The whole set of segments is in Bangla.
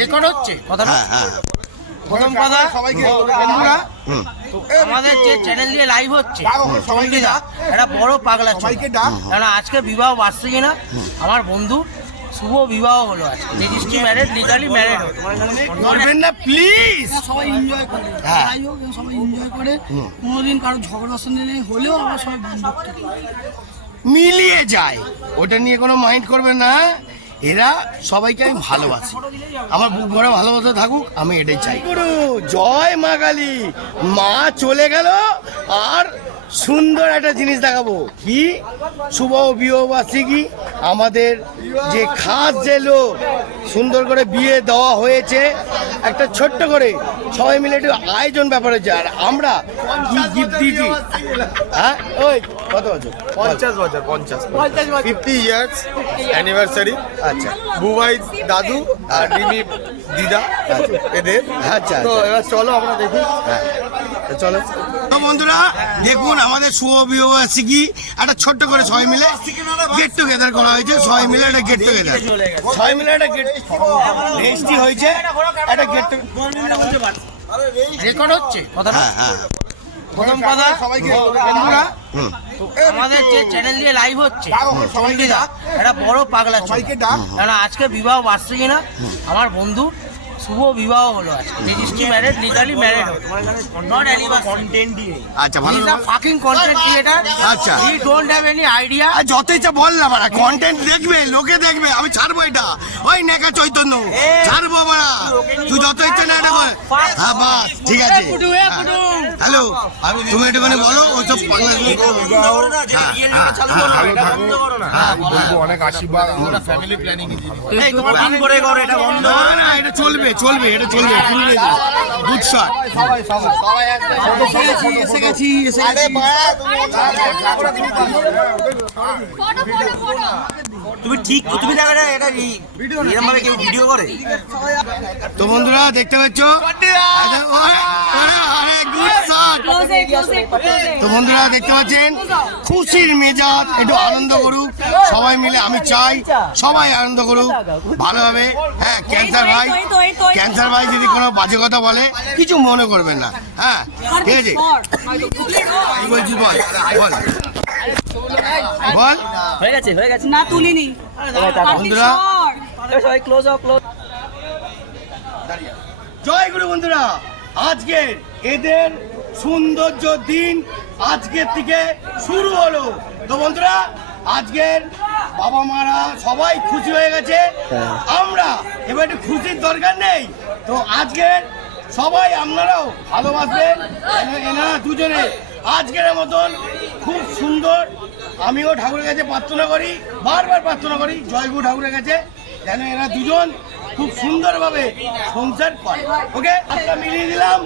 রেকর্ড হচ্ছে কথাটা। হ্যাঁ প্রথম কথা, আমাদের যে চ্যানেল দিয়ে লাইভ হচ্ছে চন্ডিদা একটা বড় পাগলা ছিল। কারণ আজকে বিবাহ বার্ষিকী না, আমার বন্ধু শুভ বিবাহ হলো আজকে, রেজিস্ট্রি ম্যারেড, লিগালি ম্যারেড হলো। করবেন না প্লিজ। সবাই এনজয় করে, যাই হোক সবাই এনজয় করে। কোনোদিন কারো ঝগড়া শুনে নেই হলেও আমরা সবাই বন্ধুত্ব মিলিয়ে যায়, ওটা নিয়ে কোনো মাইন্ড করবেন না। এরা সবাইকে আমি ভালোবাসি, আমার বুক ভরে ভালোবাসা থাকুক, আমি এটাই চাই। গুরু জয় মা কালী। মা চলে গেল আর সুন্দর একটা জিনিস দেখাবো। কি শুভ বিবাহবার্ষিকী, আমাদের যে খাস যে লোক সুন্দর করে বিয়ে দেওয়া হয়েছে, একটা ছোট্ট করে সবাই মিলে একটু আয়োজন ব্যাপার হয়েছে। আর আমরা কি গিফট দিয়েছি, হ্যাঁ ওই কত বছর? 50 বছর, 50 ইয়ার্স অ্যানিভার্সারি। আচ্ছা বুবাই দাদু আর রিমি দিদা এদের। আচ্ছা তো এবার চলো আমরা দেখি। চলো তো বন্ধুরা, দেখুন আমাদের শুভ বিবাহবার্ষিকী একটা ছোট্ট করে সবাই মিলে গেট টুগেদার করা হয়েছে। সবাই মিলে একটা গেট টুগেদার, সবাই মিলে একটা গেট রেজিস্ট্রি হয়েছে, একটা গেট রেকর্ড হচ্ছে কথাটা। হ্যাঁ প্রথম কথা, আমাদের যে চ্যানেল দিয়ে লাইভ হচ্ছে চন্ডিদা একটা বড় পাগলা ছিল। কারণ আজকে বিবাহ বার্ষিকী না, আমার বন্ধু শুভ বিবাহ হলো আজকে, রেজিস্ট্রি ম্যারেড, লিগালি ম্যারেড হলো। Not anniversary. আচ্ছা ভালো। He is a fucking content creator. আচ্ছা। He don't have any idea. আর যত ইচ্ছা বললাম, কন্টেন্ট দেখবে, লোকে দেখবে, আমি ছাড়বো এটা। ওই নেকা চৈতন্য ছাড়বো বাড়া, তুই যত ইচ্ছা না এটা কর। হ্যাঁ বাস ঠিক আছে। হ্যালো, তুমি একটুখানি বলো ওইসব পাগলা। অনেক আশীর্বাদ আমরা ফ্যামিলি প্ল্যানিং এ দিই। এই তোমার দিন করে করো, এটা বন্ধ। না এটা চলবে, এটা চলবে। Good shot. এসে গেছি। তুমি ঠিক, তুমি দেখো এটা এরকম ভাবে কেউ ভিডিও করে। তো বন্ধুরা দেখতে পাচ্ছ, গুড শট। তো বন্ধুরা দেখতে পাচ্ছেন খুশির মেজাজ, একটু আনন্দ করুক সবাই মিলে। আমি চাই সবাই আনন্দ করুক ভালোভাবে। হ্যাঁ ক্যান্সার ভাই যদি কোনো বাজে কথা বলে কিছু মনে করবেন না। হ্যাঁ ঠিক আছে, কি বলছিস বল বল বল। হয়ে গেছে না তুলিনি বন্ধুরা সবাই ক্লোজ আপ, ক্লোজ। জয় গুরু। বন্ধুরা আজকে এদের সৌন্দর্য দিন আজকের থেকে শুরু হলো। তো বন্ধুরা আজকের বাবা মারা সবাই খুশি হয়ে গেছে, আমরা এবার একটু খুশির দরকার নেই। তো আজকের সবাই আপনারাও ভালোবাসবেন এনারা দুজনে আজকের মতন খুব সুন্দর। আমিও ঠাকুরের কাছে প্রার্থনা করি, বারবার প্রার্থনা করি জয়গুরু ঠাকুরের কাছে, যেন এরা দুজন খুব সুন্দরভাবে সংসার করে। ওকে, একটা মিলিয়ে দিলাম।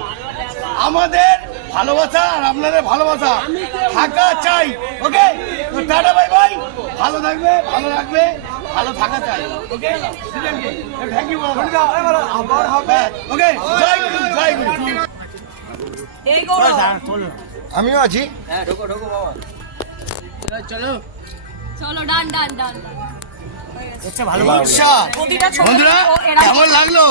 আমাদের ভালোবাসা আর আপনাদের ভালোবাসা থাকা চাই। ওকে, তো টাটা বাই বাই। ভালো থাকবে, ভালো রাখবে, ভালো থাকা চাই। ওকে, থ্যাংক ইউ। আবার হবে। ওকে, জয় গুরু, জয় গুরু। আমিও আছি। হ্যাঁ ঢোকো বাবা, চলো চলো ডান ডান ডান। বন্ধুরা কেমন লাগলো?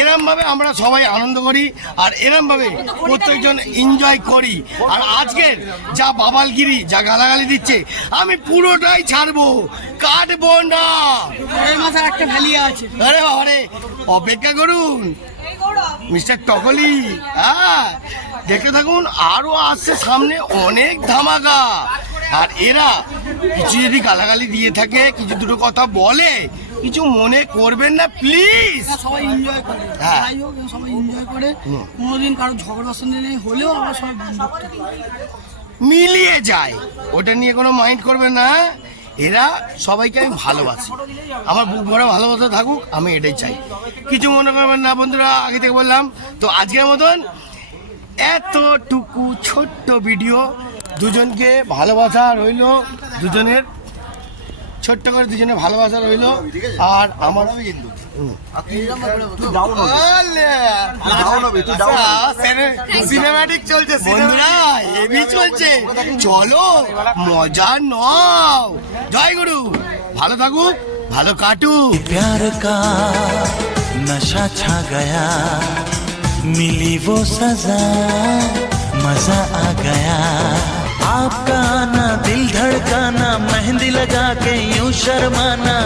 এরম ভাবে আমরা সবাই আনন্দ করি আর এরম ভাবে প্রত্যেকজন এনজয় করি। আর আজকের যা বাবালগিরি, যা গালাগালি দিচ্ছে, আমি পুরোটাই ছাড়বো, কাটবো না। একটা ভ্যালি আছে। আরে বাবারে, অপেক্ষা করুন মিস্টার টকলি। হ্যাঁ দেখে থাকুন, আরো আসছে সামনে অনেক ধামাকা। আর এরা কিছু যদি গালাগালি দিয়ে থাকে, কিছু দুটো কথা বলে, কিছু মনে করবেন না প্লিজ। সবাই এনজয় করে, যাই হোক সবাই এনজয় করে। কোনোদিন কারো ঝগড়া শুনে নেই হলেও আমরা সবাই বন্ধুত্ব মিলিয়ে যায়, ওটা নিয়ে কোনো মাইন্ড করবেন না। এরা সবাইকে আমি ভালোবাসি, আমার বুক ভরে ভালোবাসা থাকুক, আমি এটাই চাই। কিছু মনে করবেন না বন্ধুরা, আগে থেকে বললাম। তো আজকের মতন এতটুকু ছোট্ট ভিডিও, দুজনকে ভালোবাসা রইল, দুজনের ছোট্ট করে দুজনে ভালোবাসা রইল। আর আমার সিনেম্যাটিক চলছে বন্ধুরা, হেভি চলছে, চলো মজা নাও। জয় গুরু, ভালো থাকুক, ভালো কাটুক। प्यार का नशा छा गया, मिली वो सजा, मजा आ गया। आपका आना, दिल धड़काना, मेहंदी लगा के यूं शर्माना,